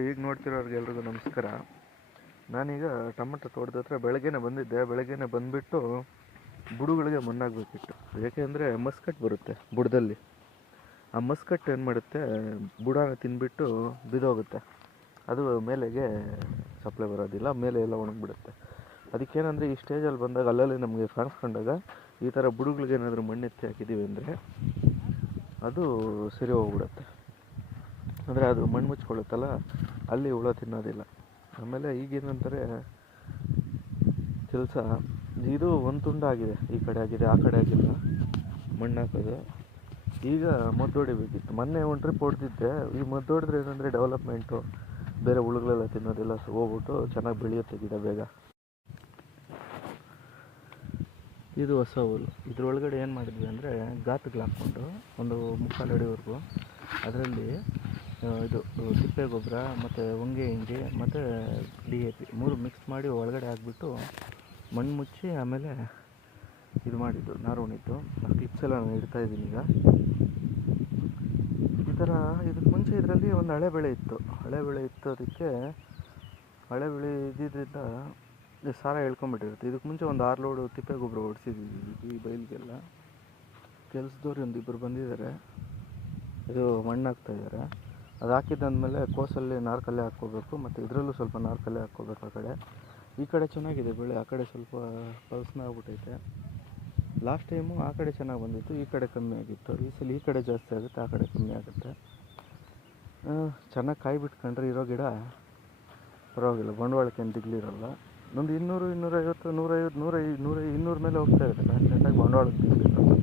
ಈಗ ನೋಡ್ತಿರೋರಿಗೆ ಎಲ್ರಿಗೂ ನಮಸ್ಕಾರ. ನಾನೀಗ ಟೊಮೆಟೊ ತೋಟದ ಹತ್ರ ಬೆಳಗ್ಗೆನೆ ಬಂದಿದ್ದೆ. ಬೆಳಗ್ಗೆನೆ ಬಂದುಬಿಟ್ಟು ಬುಡಗಳಿಗೆ ಮಣ್ಣಾಗಬೇಕಿತ್ತು. ಏಕೆಂದರೆ ಮಸ್ಕಟ್ ಬರುತ್ತೆ ಬುಡದಲ್ಲಿ. ಆ ಮಸ್ಕಟ್ ಏನು ಮಾಡುತ್ತೆ, ಬುಡನ ತಿಂದ್ಬಿಟ್ಟು ಬಿದ್ದೋಗುತ್ತೆ. ಅದು ಮೇಲೆಗೆ ಸಪ್ಲೈ ಬರೋದಿಲ್ಲ, ಮೇಲೆ ಎಲ್ಲ ಒಣಗಿಬಿಡುತ್ತೆ. ಅದಕ್ಕೇನಂದರೆ ಈ ಸ್ಟೇಜಲ್ಲಿ ಬಂದಾಗ ಅಲ್ಲಲ್ಲಿ ನಮಗೆ ಕಾಣಿಸ್ಕೊಂಡಾಗ ಈ ಥರ ಬುಡಗಳಿಗೆ ಏನಾದರೂ ಮಣ್ಣು ಎತ್ತಿ ಹಾಕಿದ್ದೀವಿ ಅಂದರೆ ಅದು ಸರಿ ಹೋಗ್ಬಿಡುತ್ತೆ. ಅಂದರೆ ಅದು ಮಣ್ಣು ಮುಚ್ಕೊಳ್ಳುತ್ತಲ್ಲ, ಅಲ್ಲಿ ಹುಳ ತಿನ್ನೋದಿಲ್ಲ. ಆಮೇಲೆ ಈಗೇನಂತಾರೆ ಕೆಲಸ, ಇದು ಒಂದು ತುಂಡಾಗಿದೆ, ಈ ಕಡೆ ಆಗಿದೆ ಆ ಕಡೆ ಆಗಿಲ್ಲ ಮಣ್ಣು ಹಾಕೋದು. ಈಗ ಮದ್ದು ಹೊಡಿಬೇಕಿತ್ತು. ಮೊನ್ನೆ ಒಂದು ಟ್ರಿಪ್ ಹೊಡೆದಿದ್ದೆ. ಈ ಮದ್ದು ಹೊಡೆದ್ರೆ ಏನಂದರೆ ಡೆವಲಪ್ಮೆಂಟು, ಬೇರೆ ಹುಳುಗಳೆಲ್ಲ ತಿನ್ನೋದಿಲ್ಲ, ಹೋಗ್ಬಿಟ್ಟು ಚೆನ್ನಾಗಿ ಬೆಳೆಯುತ್ತೆ ಗಿಡ ಬೇಗ. ಇದು ಹೊಸ ಹುಲ್ಲು. ಇದ್ರೊಳಗಡೆ ಏನು ಮಾಡಿದ್ವಿ ಅಂದರೆ ಗಾತುಗಳು ಹಾಕ್ಕೊಂಡು ಒಂದು 3/4 ಅಡಿವರೆಗೂ ಅದರಲ್ಲಿ ಇದು ತಿಪ್ಪೆ ಗೊಬ್ಬರ ಮತ್ತು ಹೊಂಗೆ ಹಿಂಡಿ ಮತ್ತು DAP 3 ಮಿಕ್ಸ್ ಮಾಡಿ ಒಳಗಡೆ ಹಾಕ್ಬಿಟ್ಟು ಮಣ್ಣು ಮುಚ್ಚಿ ಆಮೇಲೆ ಇದು ಮಾಡಿದ್ದು, ನಾರು ಉಣಿದ್ದು. ಆ ಕ್ಲಿಪ್ಸ್ ಎಲ್ಲ ನಾನು ಇಡ್ತಾಯಿದ್ದೀನಿ ಈಗ. ಈ ಥರ ಇದಕ್ಕೆ ಮುಂಚೆ ಇದರಲ್ಲಿ ಒಂದು ಹಳೆ ಬೆಳೆ ಇತ್ತು. ಅದಕ್ಕೆ ಹಳೆ ಬೆಳೆ ಇದ್ದಿದ್ದರಿಂದ ಸಾರ ಹೇಳ್ಕೊಂಬಿಟ್ಟಿರುತ್ತೆ. ಇದಕ್ಕೆ ಮುಂಚೆ ಒಂದು 6 ಲೋಡು ತಿಪ್ಪೆ ಗೊಬ್ಬರ ಹೊಡಿಸಿದ್ದೀವಿ ಈ ಬೈಲಿಗೆಲ್ಲ. ಕೆಲಸದವ್ರು ಒಂದಿಬ್ಬರು ಬಂದಿದ್ದಾರೆ, ಇದು ಮಣ್ಣು ಹಾಕ್ತಾಯಿದ್ದಾರೆ. ಅದು ಹಾಕಿದ್ದಾದ್ಮೇಲೆ ಕೋಸಲ್ಲಿ ನಾರ್ಕಲ್ಲೇ ಹಾಕ್ಕೋಬೇಕು, ಮತ್ತು ಇದರಲ್ಲೂ ಸ್ವಲ್ಪ ನಾರ್ಕಲ್ಲೇ ಹಾಕ್ಕೋಬೇಕು. ಈ ಕಡೆ ಚೆನ್ನಾಗಿದೆ ಬೆಳೆ, ಆ ಕಡೆ ಸ್ವಲ್ಪ ಪಲ್ಸ್ನ ಆಗ್ಬಿಟ್ಟೈತೆ. ಲಾಸ್ಟ್ ಟೈಮು ಆ ಕಡೆ ಚೆನ್ನಾಗಿ ಬಂದಿತ್ತು, ಈ ಕಡೆ ಕಮ್ಮಿ ಆಗಿತ್ತು. ಈ ಸಲ ಈ ಕಡೆ ಜಾಸ್ತಿ ಆಗುತ್ತೆ, ಆ ಕಡೆ ಕಮ್ಮಿ ಆಗುತ್ತೆ. ಚೆನ್ನಾಗಿ ಕಾಯಿ ಬಿಟ್ಕೊಂಡ್ರೆ ಇರೋ ಗಿಡ ಪರವಾಗಿಲ್ಲ, ಬಂಡವಾಳಕ್ಕೆ ಏನು ದಿಗ್ಲಿರಲ್ಲ. ಒಂದು 200, 250, 150, 100 ಮೇಲೆ ಹೋಗ್ತಾ ಇರುತ್ತೆ. ಕಾನ್ಸ್ಟೆಂಟಾಗಿ ಬಂಡವಾಳಕ್ಕೆ ದಿಗ್ಲಿರಲ್ಲ.